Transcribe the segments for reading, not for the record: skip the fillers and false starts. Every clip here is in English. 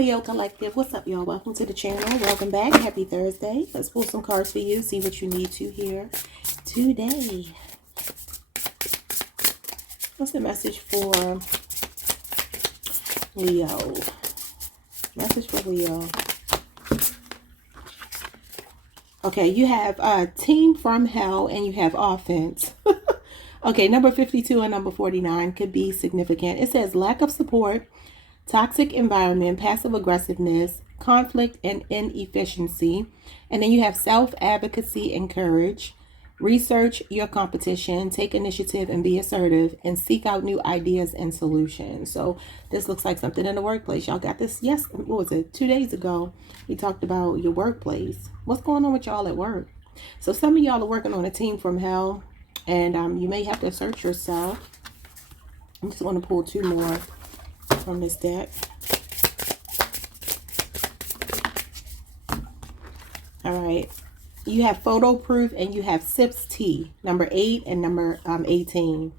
Leo Collective. What's up, y'all? Welcome to the channel. Welcome back. Happy Thursday. Let's pull some cards for you. See what you need to hear today. What's the message for Leo? Message for Leo. Okay, you have Team from Hell and you have Offense. Okay, number 52 and number 49 could be significant. It says lack of support, toxic environment, passive aggressiveness, conflict, and inefficiency. And then you have self-advocacy and courage. Research your competition, take initiative and be assertive, and seek out new ideas and solutions. So this looks like something in the workplace. Y'all got this, yes, what was it, 2 days ago? We talked about your workplace. What's going on with y'all at work? So some of y'all are working on a team from hell, and you may have to assert yourself. I'm just going to pull 2 more from this deck. All right. You have photo proof and you have sips tea, number 8 and number 18.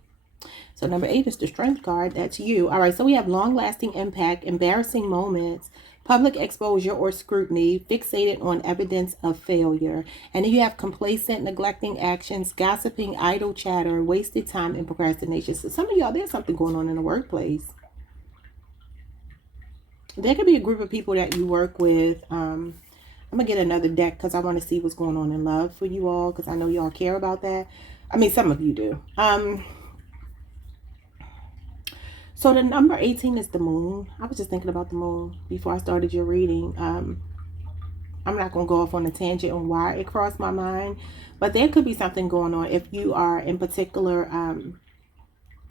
So number 8 is the strength card. That's you. All right. So we have long lasting impact, embarrassing moments, public exposure or scrutiny, fixated on evidence of failure. And then you have complacent, neglecting actions, gossiping, idle chatter, wasted time, and procrastination. So some of y'all, there's something going on in the workplace. There could be a group of people that you work with. I'm going to get another deck because I want to see what's going on in love for you all, because I know y'all care about that. I mean, some of you do. So the number 18 is the moon. I was just thinking about the moon before I started your reading. I'm not going to go off on a tangent on why it crossed my mind, but there could be something going on if you are in particular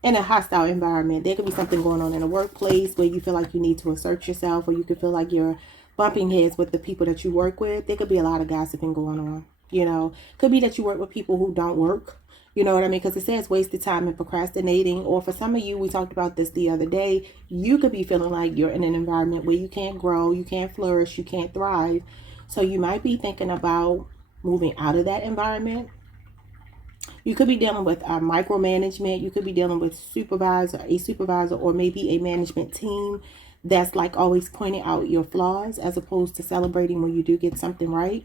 in a hostile environment. There could be something going on in a workplace where you feel like you need to assert yourself, or you could feel like you're bumping heads with the people that you work with. There could be a lot of gossiping going on. You know, could be that you work with people who don't work. You know what I mean? Because it says wasted time and procrastinating. Or for some of you, we talked about this the other day, you could be feeling like you're in an environment where you can't grow, you can't flourish, you can't thrive. So you might be thinking about moving out of that environment. You could be dealing with micromanagement. You could be dealing with a supervisor, or maybe a management team that's like always pointing out your flaws as opposed to celebrating when you do get something right.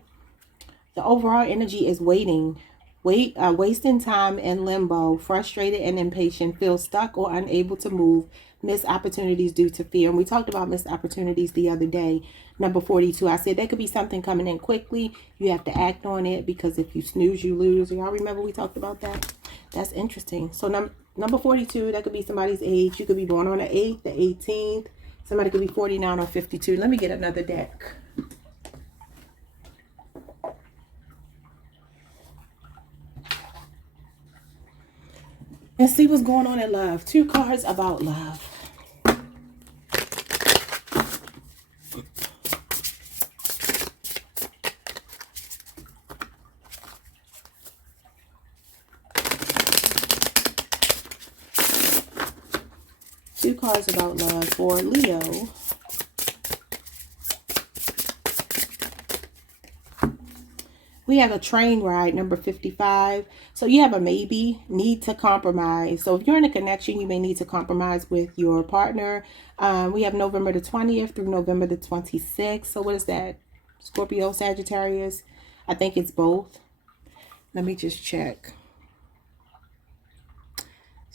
The overall energy is wasting time in limbo, frustrated and impatient, feel stuck or unable to move, miss opportunities due to fear. And we talked about missed opportunities the other day. Number 42, I said there could be something coming in quickly. You have to act on it, because if you snooze, you lose. Y'all remember we talked about that? That's interesting. So number 42, that could be somebody's age. You could be born on the 8th, the 18th. Somebody could be 49 or 52. Let me get another deck. And see what's going on in love. 2 cards about love. Two cards about love for Leo. We have a train ride, number 55. So you have a maybe, need to compromise. So if you're in a connection, you may need to compromise with your partner. We have November the 20th through November the 26th. So what is that? Scorpio, Sagittarius? I think it's both. Let me just check.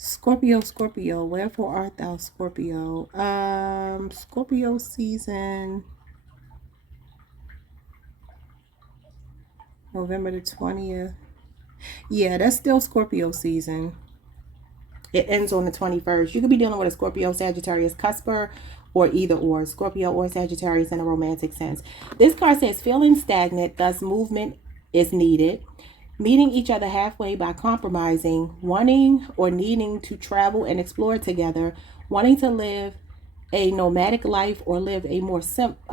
Scorpio, wherefore art thou, Scorpio? Scorpio season, November the 20th. Yeah, that's still Scorpio season. It ends on the 21st. You could be dealing with a Scorpio, Sagittarius, cusper, or either or. Scorpio or Sagittarius in a romantic sense. This card says feeling stagnant, thus movement is needed. Meeting each other halfway by compromising, wanting or needing to travel and explore together, wanting to live a nomadic life or live a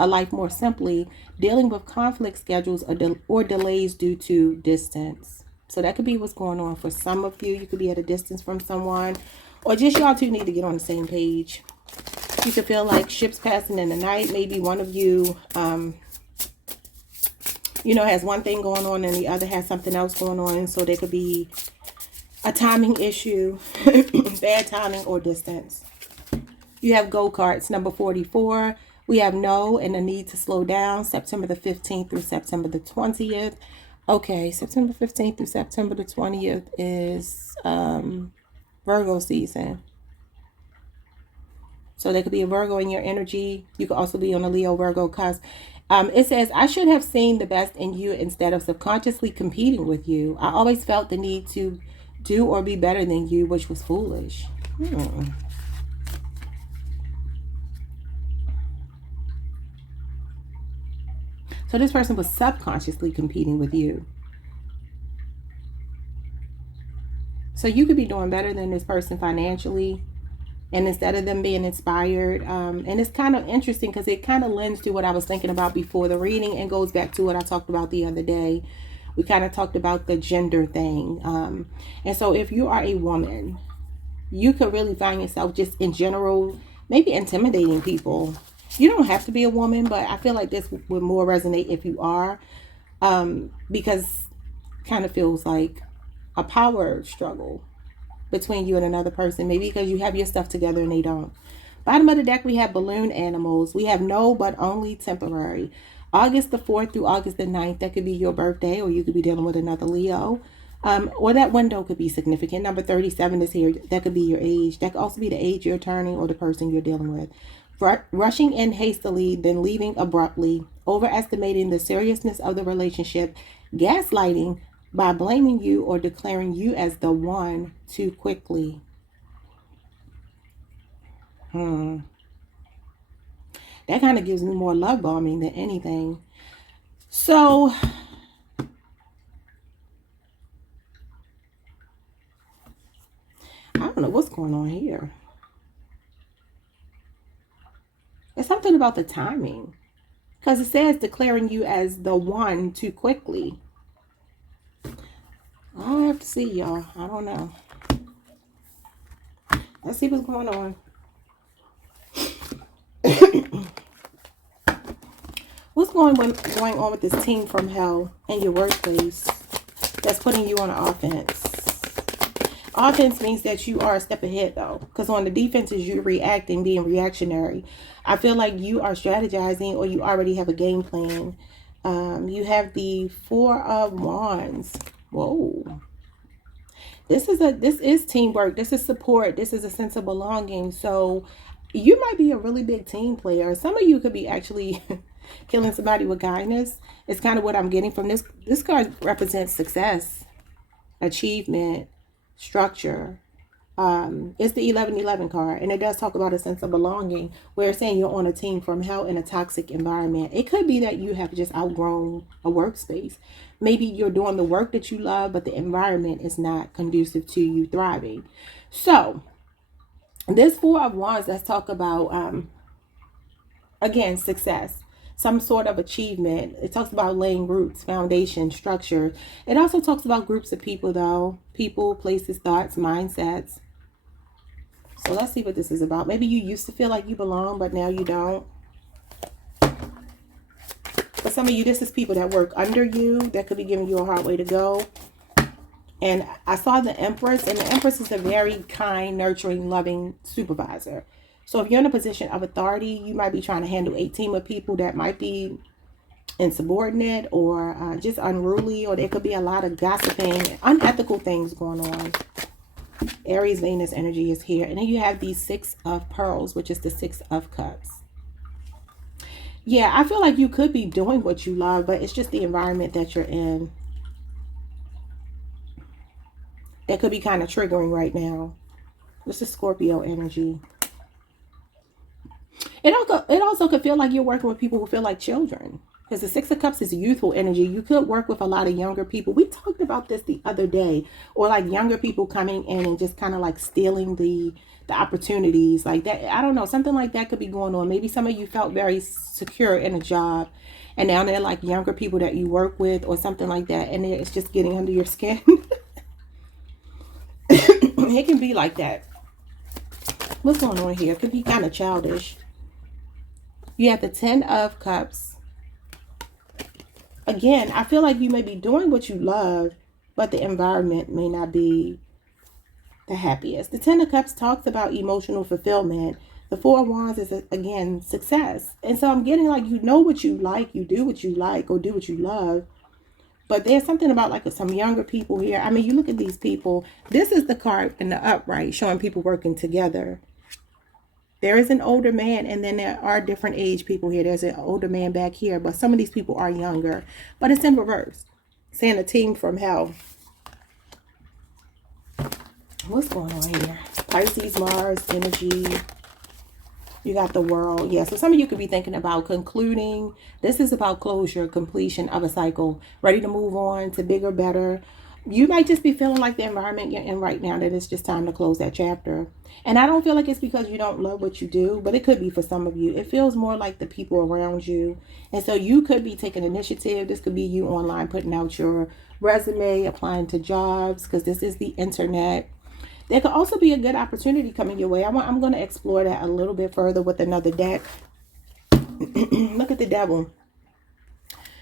life more simply, dealing with conflict schedules or delays due to distance. So that could be what's going on for some of you. You could be at a distance from someone, or just y'all two need to get on the same page. You could feel like ships passing in the night. Maybe one of you has one thing going on and the other has something else going on. So there could be a timing issue, bad timing, or distance. You have go cards, number 44, We have no and the need to slow down, September the 15th through September the 20th. Okay, September 15th through September the 20th is Virgo season. So there could be a Virgo in your energy. You could also be on a Leo Virgo cusp. It says, I should have seen the best in you instead of subconsciously competing with you. I always felt the need to do or be better than you, which was foolish. So this person was subconsciously competing with you. So you could be doing better than this person financially. And instead of them being inspired, and it's kind of interesting because it kind of lends to what I was thinking about before the reading and goes back to what I talked about the other day. We kind of talked about the gender thing. And so if you are a woman, you could really find yourself just in general, maybe intimidating people. You don't have to be a woman, but I feel like this would more resonate if you are, because it kind of feels like a power struggle between you and another person, maybe because you have your stuff together and they don't. Bottom of the deck, we have balloon animals. We have no, but only temporary. August the 4th through August the 9th, that could be your birthday, or you could be dealing with another Leo. Or that window could be significant. Number 37 is here. That could be your age. That could also be the age you're turning or the person you're dealing with. Rushing in hastily, then leaving abruptly. Overestimating the seriousness of the relationship. Gaslighting by blaming you or declaring you as the one too quickly. That kind of gives me more love bombing than anything. So I don't know what's going on here. It's something about the timing, because it says declaring you as the one too quickly. I'll have to see, y'all. I don't know. Let's see what's going on. What's going on with this team from hell in your workplace that's putting you on offense? Offense means that you are a step ahead, though, because on the defense is you reacting, being reactionary. I feel like you are strategizing, or you already have a game plan. You have the Four of Wands. Whoa. This is teamwork. This is support. This is a sense of belonging. So you might be a really big team player. Some of you could be actually killing somebody with kindness. It's kind of what I'm getting from this. This card represents success, achievement, structure. It's the 1111 card, and it does talk about a sense of belonging, where it's saying you're on a team from hell in a toxic environment. It could be that you have just outgrown a workspace. Maybe you're doing the work that you love, but the environment is not conducive to you thriving. So this Four of Wands, let's talk about again, success, some sort of achievement. It talks about laying roots, foundation, structure. It also talks about groups of people, though. People, places, thoughts, mindsets. So let's see what this is about. Maybe you used to feel like you belong, but now you don't. For some of you, this is people that work under you that could be giving you a hard way to go. And I saw the Empress, and the Empress is a very kind, nurturing, loving supervisor. So if you're in a position of authority, you might be trying to handle a team of people that might be insubordinate or just unruly, or there could be a lot of gossiping, unethical things going on. Aries, Venus energy is here. And then you have the Six of Pearls, which is the Six of Cups. Yeah, I feel like you could be doing what you love, but it's just the environment that you're in that could be kind of triggering right now. This is Scorpio energy. It also could feel like you're working with people who feel like children, because the Six of Cups is youthful energy. You could work with a lot of younger people. We talked about this the other day, or like younger people coming in and just kind of like stealing the opportunities like that. I don't know, something like that could be going on. Maybe some of you felt very secure in a job, and now they're like younger people that you work with or something like that, and it's just getting under your skin. It can be like that. What's going on here? It could be kind of childish. You have the Ten of Cups. Again, I feel like you may be doing what you love, but the environment may not be the happiest. The Ten of Cups talks about emotional fulfillment, The Four of Wands is, again, success. And so I'm getting like, you know what you like, you do what you like, or do what you love. But there's something about like some younger people here. I mean, you look at these people. This is the card in the upright showing people working together. There is an older man, and then there are different age people here. There's an older man back here, but some of these people are younger. But it's in reverse, saying a team from hell. What's going on here? Pisces, Mars, energy. You got the World. Yeah, so some of you could be thinking about concluding. This is about closure, completion of a cycle, ready to move on to bigger, better. You might just be feeling like the environment you're in right now, that it's just time to close that chapter. And I don't feel like it's because you don't love what you do, but it could be for some of you. It feels more like the people around you. And so you could be taking initiative. This could be you online putting out your resume, applying to jobs, because this is the internet. There could also be a good opportunity coming your way. I'm going to explore that a little bit further with another deck. Look at the Devil.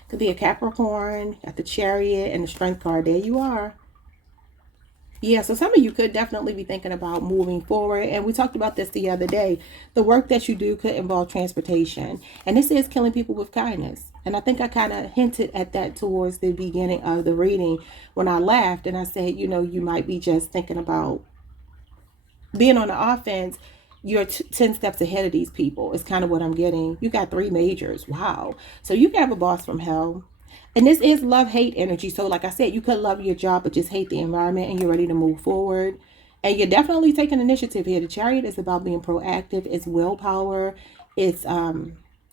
Could be a Capricorn, got the Chariot and the Strength card. There you are. Yeah, so some of you could definitely be thinking about moving forward. And we talked about this the other day. The work that you do could involve transportation. And this is killing people with kindness. And I think I kind of hinted at that towards the beginning of the reading when I laughed and I said, you know, you might be just thinking about being on the offense. You're 10 steps ahead of these people. It's kind of what I'm getting. You got 3 majors. Wow. So you can have a boss from hell. And this is love-hate energy. So like I said, you could love your job, but just hate the environment, and you're ready to move forward. And you're definitely taking initiative here. The Chariot is about being proactive. It's willpower. It's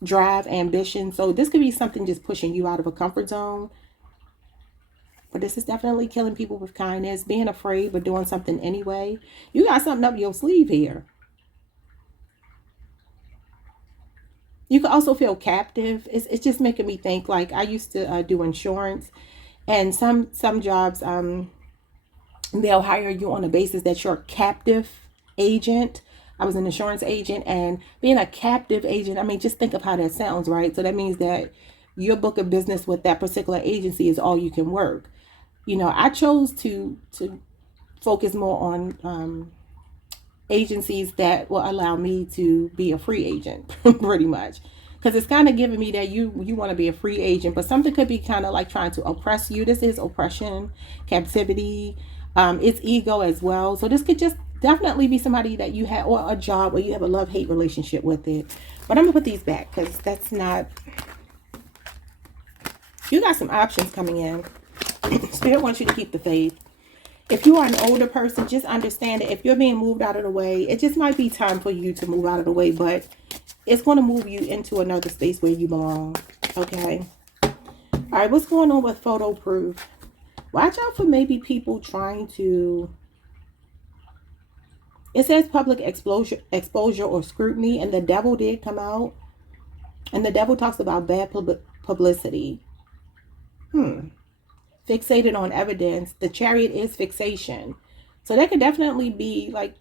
drive, ambition. So this could be something just pushing you out of a comfort zone. But this is definitely killing people with kindness, being afraid, but doing something anyway. You got something up your sleeve here. You can also feel captive. It's just making me think, like, I used to do insurance, and some jobs, they'll hire you on the basis that you're a captive agent. I was an insurance agent, and being a captive agent, I mean, just think of how that sounds, right? So that means that your book of business with that particular agency is all you can work. You know, I chose to focus more on agencies that will allow me to be a free agent, pretty much, because it's kind of giving me that you want to be a free agent, but something could be kind of like trying to oppress you. This is oppression, captivity, it's ego as well. So this could just definitely be somebody that you have, or a job where you have a love-hate relationship with it. But I'm gonna put these back because that's not, you got some options coming in. Spirit wants you to keep the faith. If you are an older person, just understand that if you're being moved out of the way, it just might be time for you to move out of the way, but it's going to move you into another space where you belong. Okay. All right. What's going on with photo proof? Watch out for maybe people trying to, it says public exposure or scrutiny, and the Devil did come out, and the Devil talks about bad publicity. Fixated on evidence. The Chariot is fixation. So that could definitely be like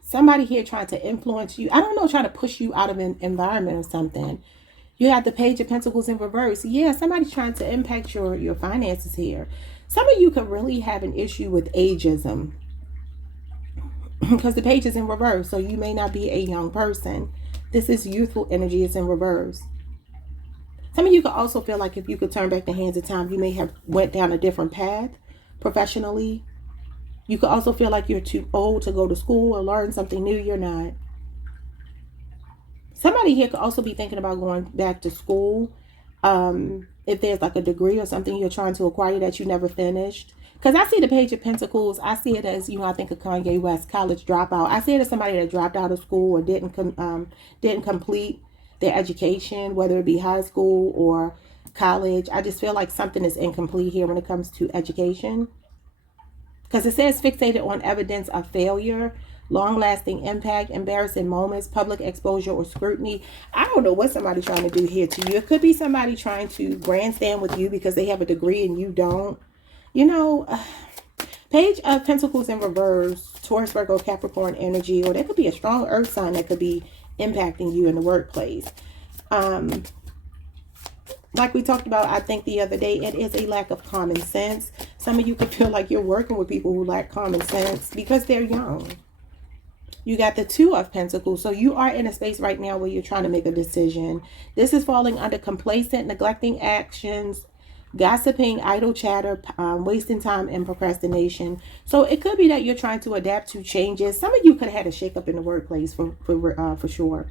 somebody here trying to influence you. I don't know, trying to push you out of an environment or something. You have the Page of Pentacles in reverse. Yeah, somebody's trying to impact your finances here. Some of you could really have an issue with ageism because the Page is in reverse. So you may not be a young person. This is youthful energy. It's in reverse. Some of you could also feel like if you could turn back the hands of time, you may have went down a different path professionally. You could also feel like you're too old to go to school or learn something new. You're not. Somebody here could also be thinking about going back to school. If there's like a degree or something you're trying to acquire that you never finished. Because I see the Page of Pentacles, I see it as, you know, I think of Kanye West, college dropout. I see it as somebody that dropped out of school or didn't complete their education, whether it be high school or college. I just feel like something is incomplete here when it comes to education. Because it says fixated on evidence of failure, long-lasting impact, embarrassing moments, public exposure or scrutiny. I don't know what somebody's trying to do here to you. It could be somebody trying to grandstand with you because they have a degree and you don't. You know, Page of Pentacles in reverse, Taurus, Virgo, Capricorn energy, or there could be a strong earth sign that could be impacting you in the workplace. Like we talked about, I think the other day, it is a lack of common sense. Some of you could feel like you're working with people who lack common sense because they're young. You got the Two of Pentacles. So you are in a space right now where you're trying to make a decision. This is falling under complacent, neglecting actions, gossiping, idle chatter, wasting time, and procrastination. So it could be that you're trying to adapt to changes. Some of you could have had a shakeup in the workplace for sure,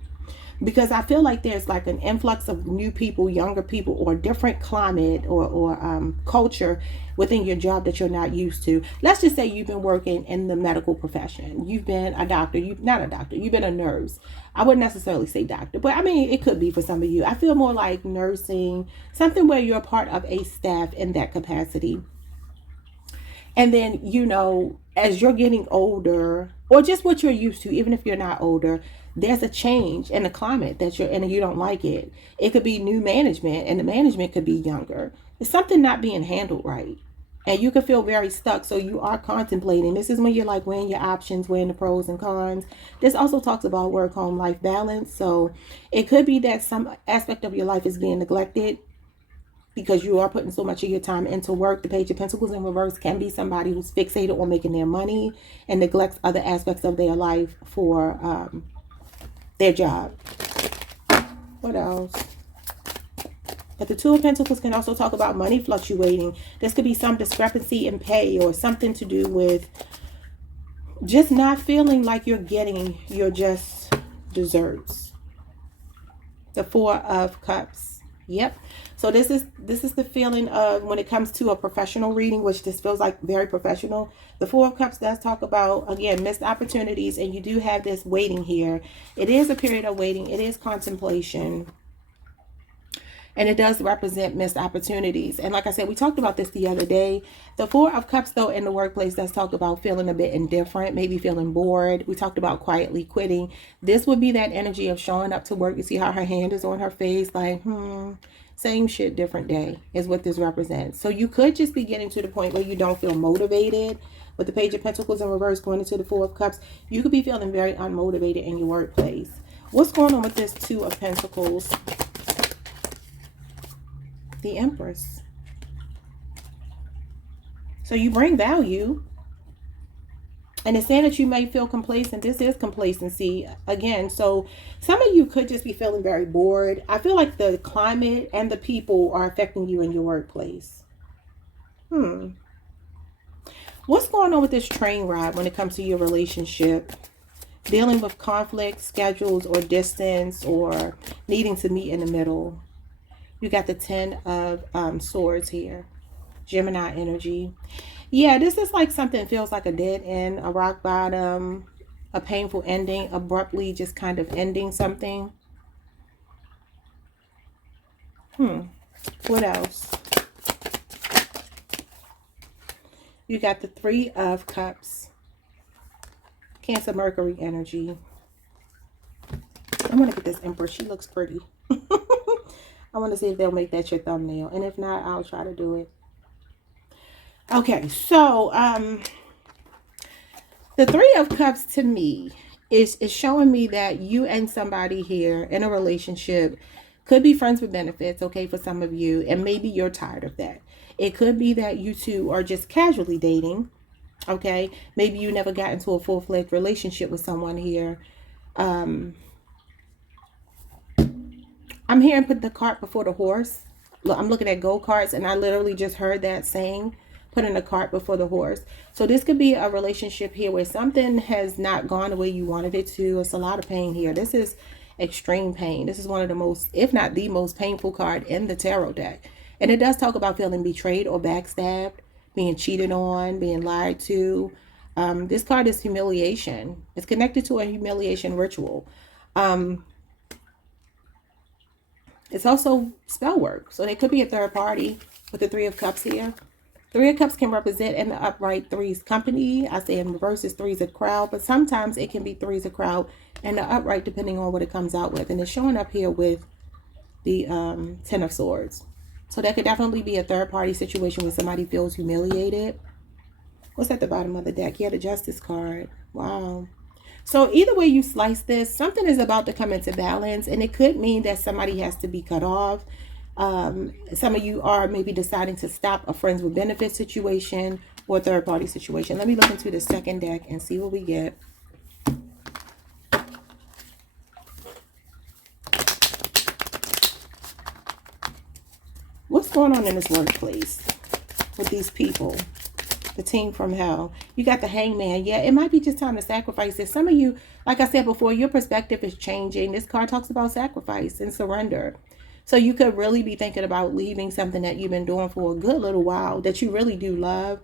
because I feel like there's like an influx of new people, younger people, or different climate or culture within your job that you're not used to. Let's just say you've been working in the medical profession. You've been a doctor. You've not a doctor. You've been a nurse. I wouldn't necessarily say doctor, but I mean, it could be for some of you. I feel more like nursing, something where you're part of a staff in that capacity. And then, you know, as you're getting older, or just what you're used to, even if you're not older, there's a change in the climate that you're in and you don't like it. It could be new management, and the management could be younger. It's something not being handled right. And you could feel very stuck. So you are contemplating. This is when you're like weighing your options, weighing the pros and cons. This also talks about work, home, life balance. So it could be that some aspect of your life is being neglected because you are putting so much of your time into work. The Page of Pentacles in reverse can be somebody who's fixated on making their money and neglects other aspects of their life for their job. What else? But the Two of Pentacles can also talk about money fluctuating. This could be some discrepancy in pay or something to do with just not feeling like you're getting your just desserts. The Four of Cups. Yep. So this is the feeling of when it comes to a professional reading, which this feels like very professional. The Four of Cups does talk about, again, missed opportunities, and you do have this waiting here. It is a period of waiting. It is contemplation. And it does represent missed opportunities. And like I said, we talked about this the other day. The Four of Cups, though, in the workplace does talk about feeling a bit indifferent, maybe feeling bored. We talked about quietly quitting. This would be that energy of showing up to work. You see how her hand is on her face, like, same shit, different day is what this represents. So you could just be getting to the point where you don't feel motivated. With the Page of Pentacles in reverse going into the Four of Cups, you could be feeling very unmotivated in your workplace. What's going on with this Two of Pentacles? The Empress. So you bring value. And it's saying that you may feel complacent. This is complacency again. So some of you could just be feeling very bored. I feel like the climate and the people are affecting you in your workplace. What's going on with this train ride when it comes to your relationship? Dealing with conflict, schedules, or distance, or needing to meet in the middle. You got the Ten of Swords here. Gemini energy. Yeah, this is like something feels like a dead end, a rock bottom, a painful ending, abruptly just kind of ending something. What else? You got the Three of Cups. Cancer, Mercury energy. I'm going to get this Empress. She looks pretty. I want to see if they'll make that your thumbnail. And if not, I'll try to do it. Okay, so the Three of Cups to me is showing me that you and somebody here in a relationship could be friends with benefits, okay, for some of you. And maybe you're tired of that. It could be that you two are just casually dating, okay? Maybe you never got into a full-fledged relationship with someone here. I'm hearing put the cart before the horse. Look, I'm looking at gold cards, and I literally just heard that saying, putting the cart before the horse. So this could be a relationship here where something has not gone the way you wanted it to. It's a lot of pain here. This is extreme pain. This is one of the most, if not the most painful card in the tarot deck. And it does talk about feeling betrayed or backstabbed, being cheated on, being lied to. This card is humiliation. It's connected to a humiliation ritual. It's also spell work. So there could be a third party with the Three of Cups here. Three of Cups can represent in the upright threes company. I say in reverse is threes a crowd, but sometimes it can be threes a crowd and the upright depending on what it comes out with. And it's showing up here with the Ten of Swords. So that could definitely be a third party situation where somebody feels humiliated. What's at the bottom of the deck? Yeah, the Justice card. Wow. So either way you slice this, something is about to come into balance, and it could mean that somebody has to be cut off. Some of you are maybe deciding to stop a friends with benefits situation or a third party situation. Let me look into the second deck and see what we get. going on in this workplace with these people? The team from hell. You got the hangman. Yeah, it might be just time to sacrifice this. Some of you, like I said before, your perspective is changing. This card talks about sacrifice and surrender. So you could really be thinking about leaving something that you've been doing for a good little while that you really do love.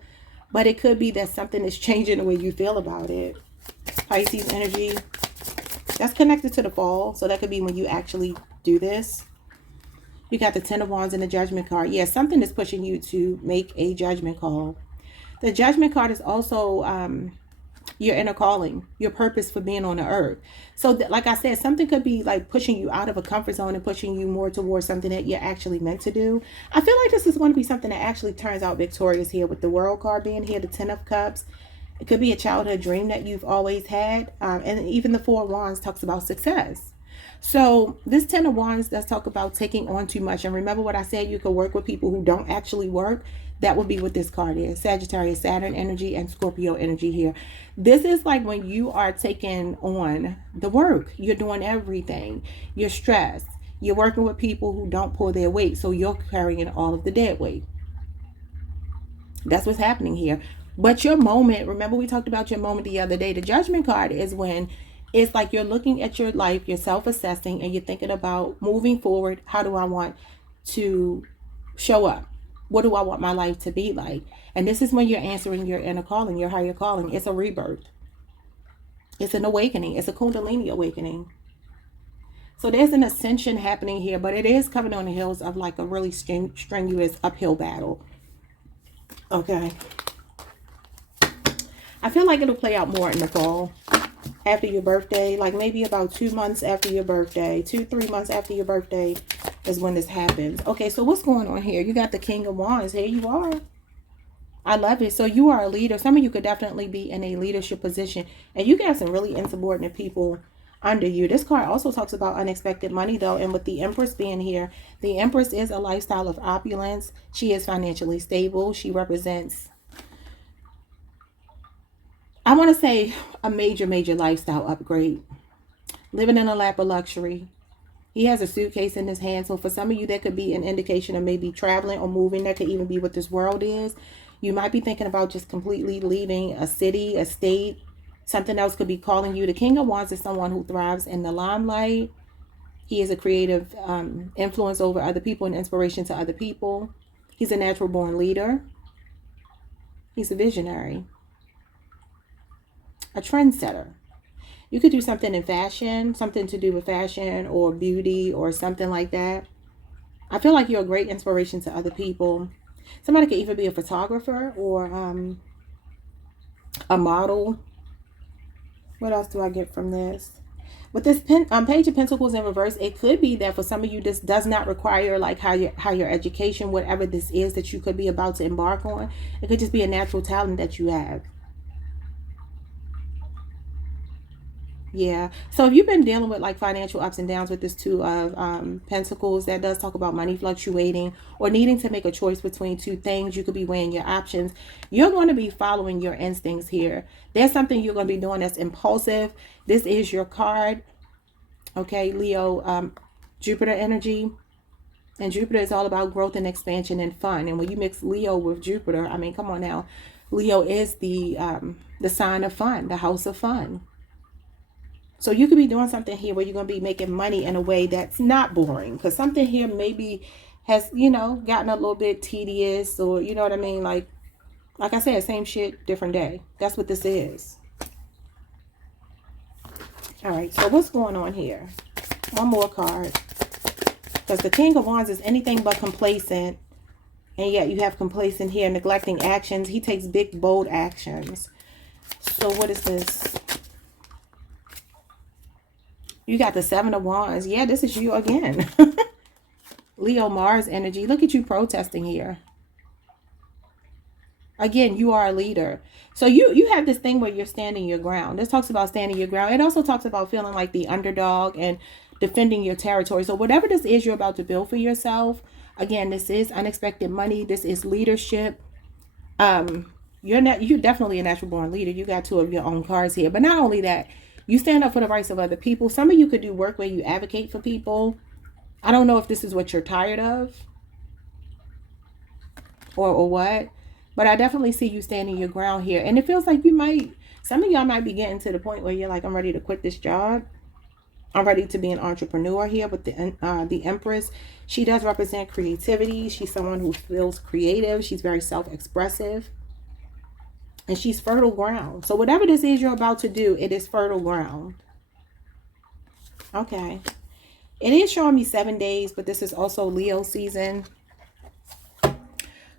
But it could be that something is changing the way you feel about it. Pisces energy. That's connected to the fall. So that could be when you actually do this. You got the Ten of Wands and the Judgment card. Yeah, something is pushing you to make a judgment call. The Judgment card is also your inner calling, your purpose for being on the earth. So like I said, something could be like pushing you out of a comfort zone and pushing you more towards something that you're actually meant to do. I feel like this is going to be something that actually turns out victorious here with the World card being here, the Ten of Cups. It could be a childhood dream that you've always had. And even the Four of Wands talks about success. So this Ten of Wands does talk about taking on too much. And remember what I said, you could work with people who don't actually work. That would be what this card is. Sagittarius, Saturn energy, and Scorpio energy here. This is like when you are taking on the work. You're doing everything. You're stressed. You're working with people who don't pull their weight. So you're carrying all of the dead weight. That's what's happening here. But your moment, remember we talked about your moment the other day. The Judgment card is when it's like you're looking at your life, you're self-assessing, and you're thinking about moving forward. How do I want to show up? What do I want my life to be like? And this is when you're answering your inner calling, your higher calling. It's a rebirth. It's an awakening. It's a Kundalini awakening. So there's an ascension happening here, but it is coming on the heels of like a really strenuous uphill battle. Okay. I feel like it'll play out more in the fall. After your birthday, like maybe about 2 months after your birthday, 2-3 months after your birthday is when this happens. Okay, so what's going on here? You got the King of Wands. Here you are. I love it. So you are a leader. Some of you could definitely be in a leadership position, and you can have some really insubordinate people under you. This card also talks about unexpected money though, and with the Empress being here, the Empress is a lifestyle of opulence. She is financially stable. She represents, I want to say, a major lifestyle upgrade. Living in a lap of luxury. He has a suitcase in his hand. So for some of you, that could be an indication of maybe traveling or moving. That could even be what this world is. You might be thinking about just completely leaving a city, a state. Something else could be calling you. The King of Wands is someone who thrives in the limelight. He is a creative influence over other people and inspiration to other people. He's a natural born leader. He's a visionary. A trendsetter. You could do something in fashion, something to do with fashion or beauty or something like that. I feel like you're a great inspiration to other people. Somebody could even be a photographer or a model. What else do I get from this? With this Page of Pentacles in reverse, it could be that for some of you, this does not require like higher education, whatever this is that you could be about to embark on. It could just be a natural talent that you have. Yeah. So if you've been dealing with like financial ups and downs with this Two of Pentacles, that does talk about money fluctuating or needing to make a choice between two things. You could be weighing your options. You're going to be following your instincts here. There's something you're going to be doing that's impulsive. This is your card. Okay, Leo, Jupiter energy. And Jupiter is all about growth and expansion and fun. And when you mix Leo with Jupiter, I mean, come on now. Leo is the sign of fun, the house of fun. So you could be doing something here where you're going to be making money in a way that's not boring. Because something here maybe has, you know, gotten a little bit tedious or, you know what I mean? Like I said, same shit, different day. That's what this is. All right, so what's going on here? One more card. Because the King of Wands is anything but complacent. And yet you have complacent here, neglecting actions. He takes big, bold actions. So what is this? You got the Seven of Wands. Yeah, this is you again. Leo, Mars energy. Look at you protesting here. Again, you are a leader. So you have this thing where you're standing your ground. This talks about standing your ground. It also talks about feeling like the underdog and defending your territory. So whatever this is you're about to build for yourself, again, this is unexpected money. This is leadership. You're definitely a natural born leader. You got two of your own cards here. But not only that, you stand up for the rights of other people. Some of you could do work where you advocate for people. I don't know if this is what you're tired of. or what. But I definitely see you standing your ground here. And it feels like some of y'all might be getting to the point where you're like, I'm ready to quit this job. I'm ready to be an entrepreneur here with the Empress. She does represent creativity. She's someone who feels creative. She's very self-expressive. And she's fertile ground. So whatever this is you're about to do, it is fertile ground. Okay. It is showing me 7 days, but this is also Leo season.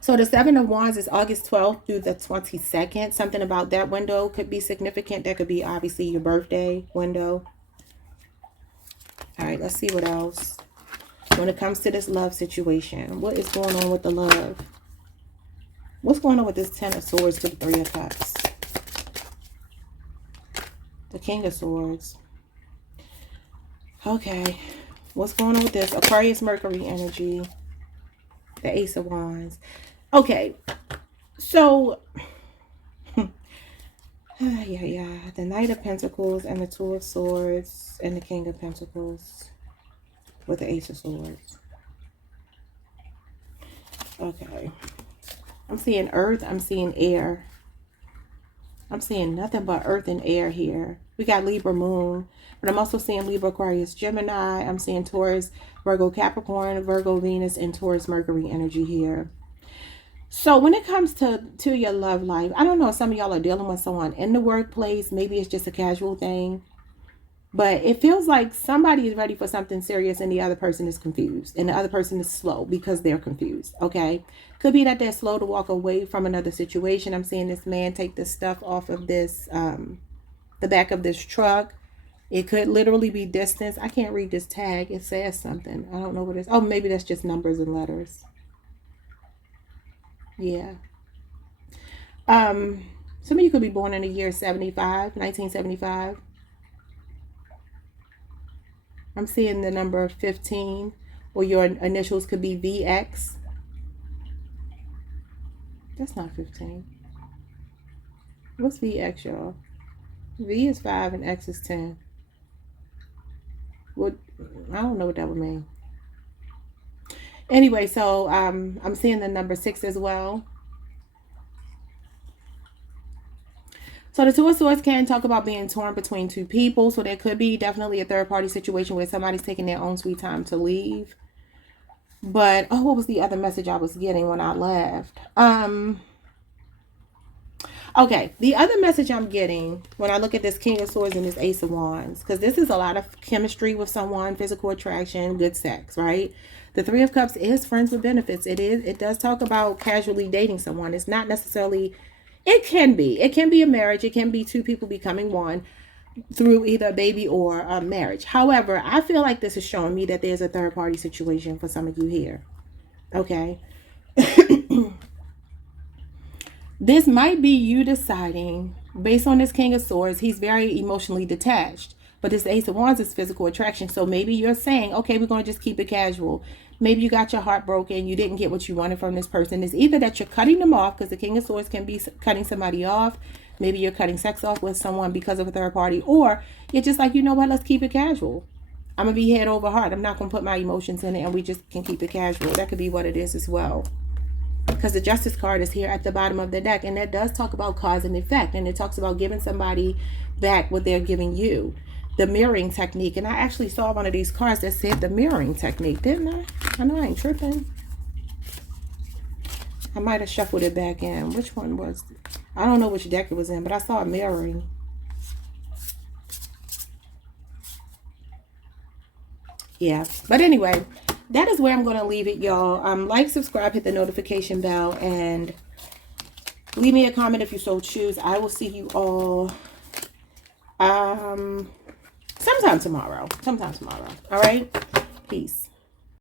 So the 7 of Wands is August 12th through the 22nd. Something about that window could be significant. That could be obviously your birthday window. All right, let's see what else. When it comes to this love situation, what is going on with the love? What's going on with this 10 of Swords to the 3 of Cups? The King of Swords. Okay. What's going on with this? Aquarius, Mercury energy. The Ace of Wands. Okay. So, the Knight of Pentacles and the Two of Swords and the King of Pentacles with the Ace of Swords. Okay. I'm seeing earth. I'm seeing air. I'm seeing nothing but earth and air here. We got Libra moon, but I'm also seeing Libra, Aquarius, Gemini. I'm seeing Taurus, Virgo, Capricorn, Virgo, Venus, and Taurus, Mercury energy here. So when it comes to your love life, I don't know if some of y'all are dealing with someone in the workplace. Maybe it's just a casual thing. But it feels like somebody is ready for something serious and the other person is confused. And the other person is slow because they're confused. Okay. Could be that they're slow to walk away from another situation. I'm seeing this man take the stuff off of this, the back of this truck. It could literally be distance. I can't read this tag. It says something. I don't know what it is. Oh, maybe that's just numbers and letters. Yeah. Some of you could be born in the year 1975. I'm seeing the number 15, or your initials could be VX. That's not 15. What's VX, y'all? V is 5 and X is 10. What? I don't know what that would mean. Anyway, so I'm seeing the number 6 as well. So the Two of Swords can talk about being torn between two people. So there could be definitely a third party situation where somebody's taking their own sweet time to leave. But, oh, what was the other message I was getting when I left? Okay, the other message I'm getting when I look at this King of Swords and this Ace of Wands, because this is a lot of chemistry with someone, physical attraction, good sex, right? The Three of Cups is friends with benefits. It does talk about casually dating someone. It's not necessarily... It can be a marriage. It can be two people becoming one through either a baby or a marriage. However, I feel like this is showing me that there's a third party situation for some of you here. Okay. This might be you deciding, based on this King of Swords, he's very emotionally detached. But this Ace of Wands is physical attraction. So maybe you're saying, okay, we're going to just keep it casual. Maybe you got your heart broken. You didn't get what you wanted from this person. It's either that you're cutting them off, because the King of Swords can be cutting somebody off. Maybe you're cutting sex off with someone because of a third party. Or you're just like, you know what, let's keep it casual. I'm going to be head over heart. I'm not going to put my emotions in it, and we just can keep it casual. That could be what it is as well. Because the Justice card is here at the bottom of the deck. And that does talk about cause and effect. And it talks about giving somebody back what they're giving you. The mirroring technique. And I actually saw one of these cards that said the mirroring technique, didn't I? I know I ain't tripping. I might have shuffled it back in. Which one was it? I don't know which deck it was in, but I saw a mirroring. Yeah. But anyway, that is where I'm going to leave it, y'all. Like, subscribe, hit the notification bell, and leave me a comment if you so choose. I will see you all sometime tomorrow. All right? Peace.